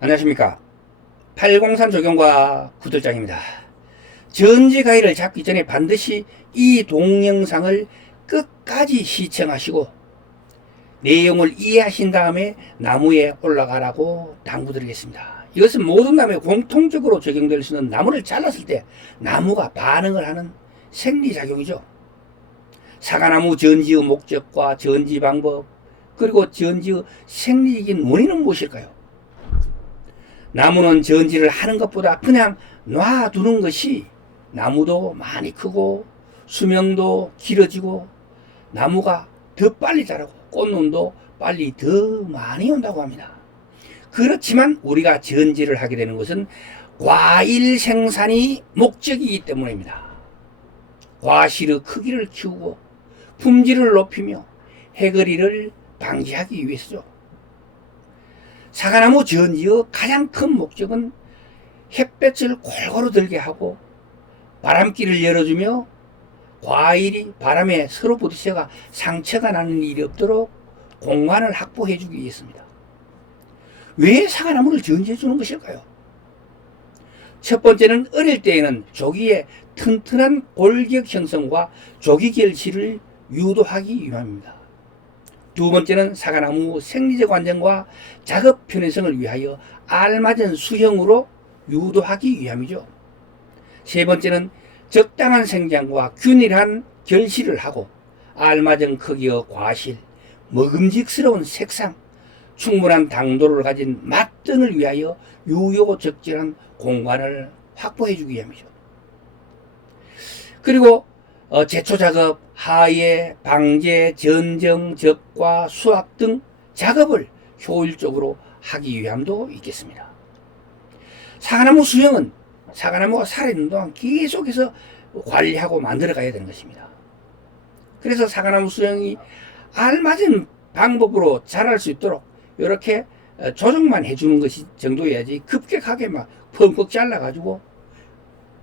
안녕하십니까. 803 조경과 구들장입니다. 전지 가위를 잡기 전에 반드시 이 동영상을 끝까지 시청하시고 내용을 이해하신 다음에 나무에 올라가라고 당부드리겠습니다. 이것은 모든 나무에 공통적으로 적용될 수 있는 나무를 잘랐을 때 나무가 반응을 하는 생리작용이죠. 사과나무 전지의 목적과 전지 방법 그리고 전지의 생리적인 원인은 무엇일까요? 나무는 전지를 하는 것보다 그냥 놔두는 것이 나무도 많이 크고 수명도 길어지고 나무가 더 빨리 자라고 꽃눈도 빨리 더 많이 온다고 합니다. 그렇지만 우리가 전지를 하게 되는 것은 과일 생산이 목적이기 때문입니다. 과실의 크기를 키우고 품질을 높이며 해거리를 방지하기 위해서죠. 사과나무 전지의 가장 큰 목적은 햇볕을 골고루 들게 하고 바람길을 열어주며 과일이 바람에 서로 부딪혀가 상처가 나는 일이 없도록 공간을 확보해 주기 위해서입니다. 왜 사과나무를 전지해 주는 것일까요? 첫 번째는 어릴 때에는 조기의 튼튼한 골격 형성과 조기 결실을 유도하기 위함입니다. 두 번째는 사과나무 생리적 안정과 작업 편의성을 위하여 알맞은 수형으로 유도하기 위함이죠. 세 번째는 적당한 생장과 균일한 결실을 하고 알맞은 크기의 과실, 먹음직스러운 색상, 충분한 당도를 가진 맛 등을 위하여 유효 적절한 공간을 확보해 주기 위함이죠. 그리고 어, 제초 작업, 하예, 방제, 전정, 적과 수확 등 작업을 효율적으로 하기 위함도 있겠습니다. 사과나무 수영은 사과나무가 살아있는 동안 계속해서 관리하고 만들어 가야 되는 것입니다. 그래서 사과나무 수영이 알맞은 방법으로 자랄 수 있도록 이렇게 어, 조정만 해주는 것이 정도여야지 급격하게 막 펑펑 잘라가지고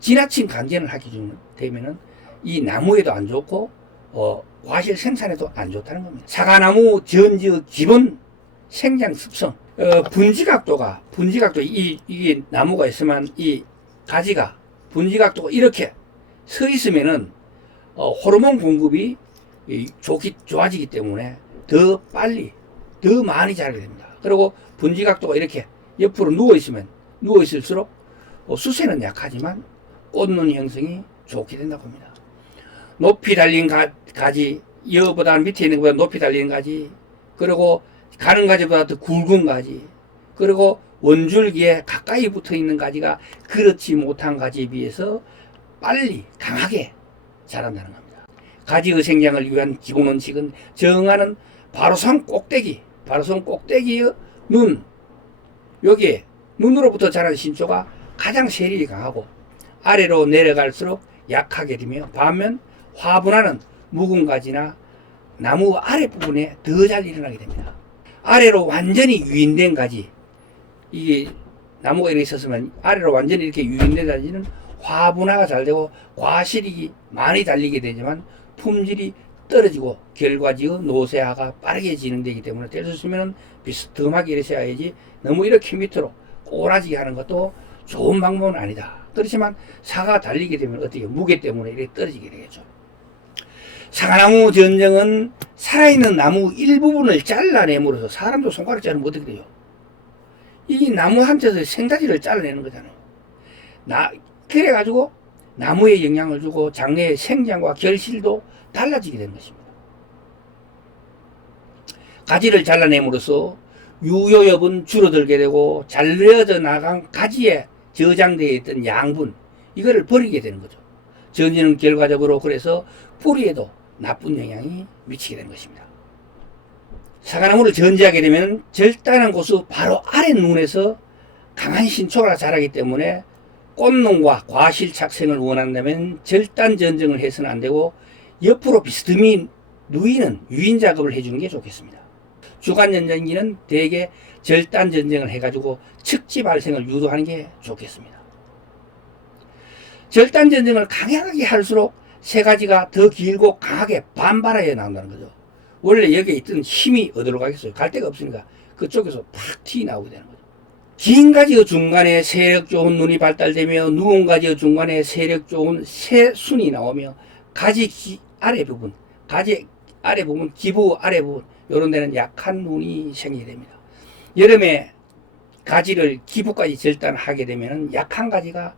지나친 강제를 하게 되면은 이 나무에도 안 좋고 어, 과실 생산에도 안 좋다는 겁니다. 사과나무 전지의 기본 생장 습성 어, 분지각도가 분지각도 이 이게 나무가 있으면 이 가지가 분지각도가 이렇게 서 있으면은 어, 호르몬 공급이 이, 좋기 좋아지기 때문에 더 빨리 더 많이 자라게 됩니다. 그리고 분지각도가 이렇게 옆으로 누워 있으면 누워 있을수록 어, 수세는 약하지만 꽃눈 형성이 좋게 된다고 합니다. 높이 달린 가, 가지, 여보다 밑에 있는 것보다 높이 달리는 가지, 그리고 가는 가지보다 더 굵은 가지, 그리고 원줄기에 가까이 붙어 있는 가지가 그렇지 못한 가지에 비해서 빨리 강하게 자란다는 겁니다. 가지의 생장을 위한 기본 원칙은 정하는 바로선 꼭대기, 바로선 꼭대기의 눈, 여기에 눈으로부터 자라는 신초가 가장 세력이 강하고 아래로 내려갈수록 약하게 되며 반면 화분하는 묵은 가지나 나무 아랫부분에 더 잘 일어나게 됩니다. 아래로 완전히 유인된 가지, 이게 나무가 이렇게 있었으면 아래로 완전히 이렇게 유인된 가지는 화분화가 잘 되고 과실이 많이 달리게 되지만 품질이 떨어지고 결과지의 노쇠화가 빠르게 진행되기 때문에 될수 있으면 비스듬하게 이렇게 해야지 너무 이렇게 밑으로 꼬라지게 하는 것도 좋은 방법은 아니다. 그렇지만 사가 달리게 되면 어떻게 무게 때문에 이렇게 떨어지게 되겠죠. 사과나무 전정은 살아있는 나무 일부분을 잘라내므로써 사람도 손가락 자르면 어떻게 돼요? 이 나무 한테서 생다지를 잘라내는 거잖아요. 나, 그래가지고 나무에 영향을 주고 장내의 생장과 결실도 달라지게 되는 것입니다. 가지를 잘라냄으로써 유효엽은 줄어들게 되고 잘려져 나간 가지에 저장되어 있던 양분 이거를 버리게 되는 거죠. 전지는 결과적으로 그래서 뿌리에도 나쁜 영향이 미치게 되는 것입니다. 사과나무를 전지하게 되면 절단한 곳의 바로 아래 눈에서 강한 신초가 자라기 때문에 꽃농과 과실 착생을 원한다면 절단 전정을 해서는 안 되고 옆으로 비스듬히 누이는 유인 작업을 해주는 게 좋겠습니다. 주간 전정기는 대개 절단 전정을 해가지고 측지 발생을 유도하는 게 좋겠습니다. 절단 전정을 강하게 할수록 세 가지가 더 길고 강하게 반발하여 나온다는 거죠. 원래 여기에 있던 힘이 어디로 가겠어요? 갈 데가 없으니까 그쪽에서 팍 튀어나오게 되는 거죠. 긴 가지의 중간에 세력 좋은 눈이 발달되며 누운 가지의 중간에 세력 좋은 새 순이 나오며 가지 기- 아래 부분, 가지 아래 부분, 기부 아래 부분 이런 데는 약한 눈이 생기게 됩니다. 여름에 가지를 기부까지 절단하게 되면 약한 가지가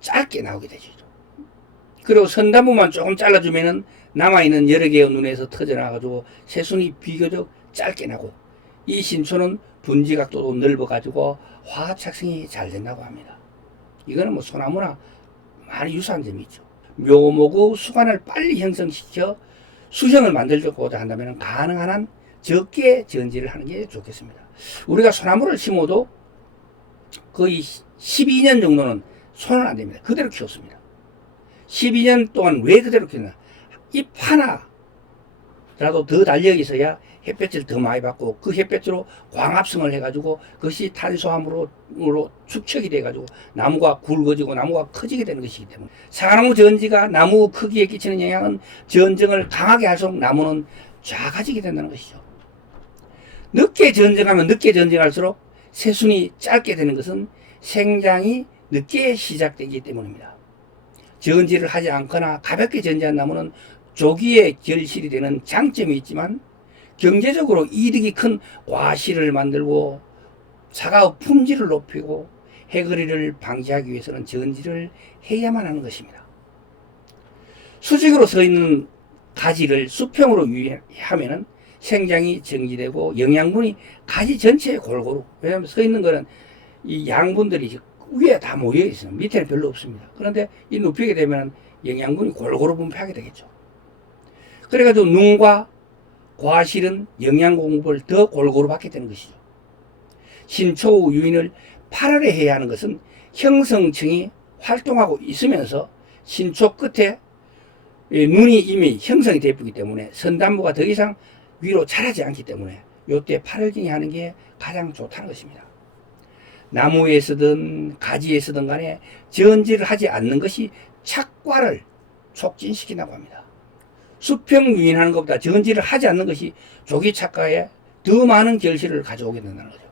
짧게 나오게 되죠. 그리고 선단부만 조금 잘라주면은 남아있는 여러 개의 눈에서 터져나가지고 새순이 비교적 짧게 나고 이 신초는 분지각도도 넓어가지고 화학 착성이 잘 된다고 합니다. 이거는 뭐 소나무나 많이 유사한 점이 있죠. 묘목의 수관을 빨리 형성시켜 수정을 만들고자 한다면 가능한 한 적게 전지를 하는 게 좋겠습니다. 우리가 소나무를 심어도 거의 12년 정도는 손은 안 됩니다. 그대로 키웠습니다. 12년 동안 왜 그대로 키웠나? 잎 하나라도 더 달려 있어야 햇볕을 더 많이 받고 그 햇볕으로 광합성을 해가지고 그것이 탄수화물로 축적이 돼가지고 나무가 굵어지고 나무가 커지게 되는 것이기 때문에 사과나무 전지가 나무 크기에 끼치는 영향은 전정을 강하게 할수록 나무는 작아지게 된다는 것이죠. 늦게 전정하면 늦게 전정할수록 새순이 짧게 되는 것은 생장이 늦게 시작되기 때문입니다. 전지를 하지 않거나 가볍게 전지한 나무는 조기에 결실이 되는 장점이 있지만 경제적으로 이득이 큰 과실을 만들고 사과의 품질을 높이고 해거리를 방지하기 위해서는 전지를 해야만 하는 것입니다. 수직으로 서 있는 가지를 수평으로 유의하면은 생장이 정지되고 영양분이 가지 전체에 골고루 왜냐하면 서 있는 거는 이 양분들이 위에 다 모여 있어요. 밑에는 별로 없습니다. 그런데 이 눕히게 되면 영양분이 골고루 분配하게 되겠죠. 그래가지고 눈과 과실은 영양 공급을 더 골고루 받게 되는 것이죠. 신초 유인을 8월에 해야 하는 것은 형성층이 활동하고 있으면서 신초 끝에 이 눈이 이미 형성이 되기 때문에 선단부가 더 이상 위로 자라지 않기 때문에 요때 8월경에 하는 게 가장 좋다는 것입니다. 나무에 서든 가지에 서든 간에 전지를 하지 않는 것이 착과를 촉진시킨다고 합니다. 수평 유인하는 것보다 전지를 하지 않는 것이 조기 착과에 더 많은 결실을 가져오게 된다는 거죠.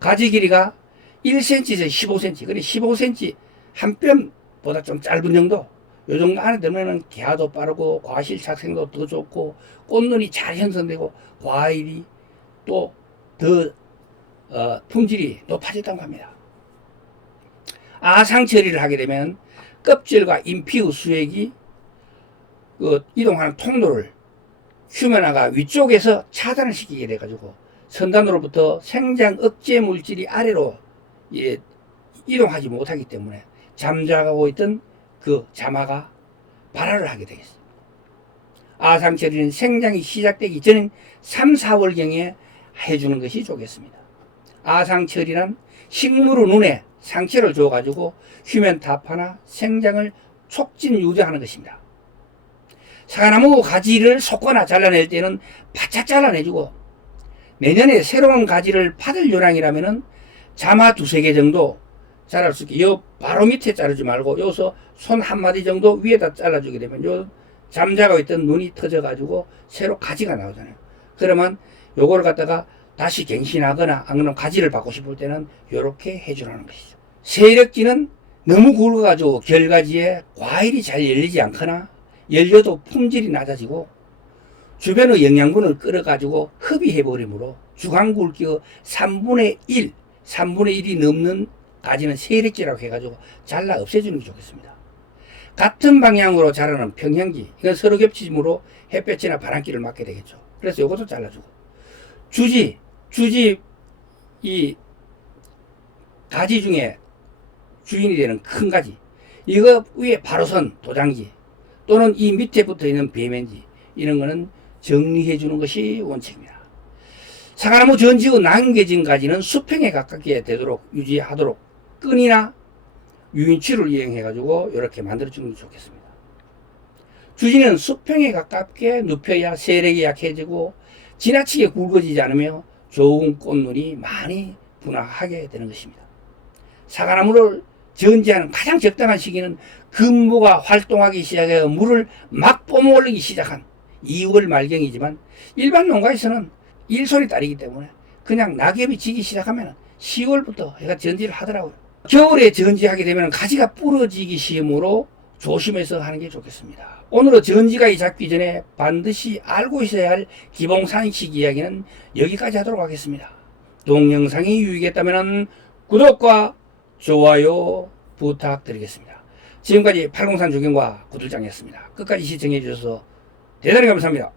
가지 길이가 1cm에서 15cm, 그래 15cm 한 뼘보다 좀 짧은 정도, 요 정도 안에 들면은 개화도 빠르고 과실 착생도 더 좋고 꽃눈이 잘 형성되고 과일이 또 더 어, 품질이 높아졌다고 합니다. 아상 처리를 하게 되면 껍질과 인피의 수액이 그 이동하는 통로를 휴면화가 위쪽에서 차단을 시키게 돼가지고 선단으로부터 생장 억제 물질이 아래로 예, 이동하지 못하기 때문에 잠자고 있던 그 자마가 발화를 하게 되겠습니다. 아상처리는 생장이 시작되기 전인 3, 4월경에 해주는 것이 좋겠습니다. 아상처리란 식물의 눈에 상처를 줘가지고 휴면 타파나 생장을 촉진 유도하는 것입니다. 사과나무 가지를 솟거나 잘라낼 때는 바짝 잘라내주고 내년에 새로운 가지를 받을 요량이라면은 자마 두세 개 정도 자랄 수 있게 요 바로 밑에 자르지 말고 여기서 손 한 마디 정도 위에다 잘라주게 되면 요 잠자고 있던 눈이 터져가지고 새로 가지가 나오잖아요. 그러면 요걸 갖다가 다시 갱신하거나 아니면 가지를 받고 싶을 때는 요렇게 해주라는 것이죠. 세력지는 너무 굵어가지고 결가지에 과일이 잘 열리지 않거나 열려도 품질이 낮아지고 주변의 영양분을 끌어가지고 흡입해버리므로 주간 굵기의 3분의 1, 3분의 1이 넘는 가지는 세력지라고 해가지고 잘라 없애주는 게 좋겠습니다. 같은 방향으로 자라는 평형지, 이건 서로 겹치므로 햇볕이나 바람기를 맞게 되겠죠. 그래서 이것도 잘라주고. 주지, 주지, 이 가지 중에 주인이 되는 큰 가지. 이거 위에 바로선 도장지 또는 이 밑에 붙어 있는 배면지 이런 거는 정리해 주는 것이 원칙입니다. 사과나무 전지의 남겨진 가지는 수평에 가깝게 되도록 유지하도록 끈이나 유인치를 이용해 가지고 이렇게 만들어 주는 게 좋겠습니다. 주지는 수평에 가깝게 눕혀야 세력이 약해지고 지나치게 굵어지지 않으며 좋은 꽃눈이 많이 분화하게 되는 것입니다. 사과나무를 전지하는 가장 적당한 시기는 근무가 활동하기 시작해 물을 막 뿜어올리기 시작한 2월 말경이지만 일반 농가에서는 일손이 따르기 때문에 그냥 낙엽이 지기 시작하면 10월부터 해가 전지를 하더라고요. 겨울에 전지하게 되면 가지가 부러지기 시험으로 조심해서 하는 게 좋겠습니다. 오늘은 전지가이 잡기 전에 반드시 알고 있어야 할 기본 상식 이야기는 여기까지 하도록 하겠습니다. 동영상이 유익했다면 구독과 좋아요 부탁드리겠습니다. 지금까지 팔공산 조경과 구들장이었습니다. 끝까지 시청해 주셔서 대단히 감사합니다.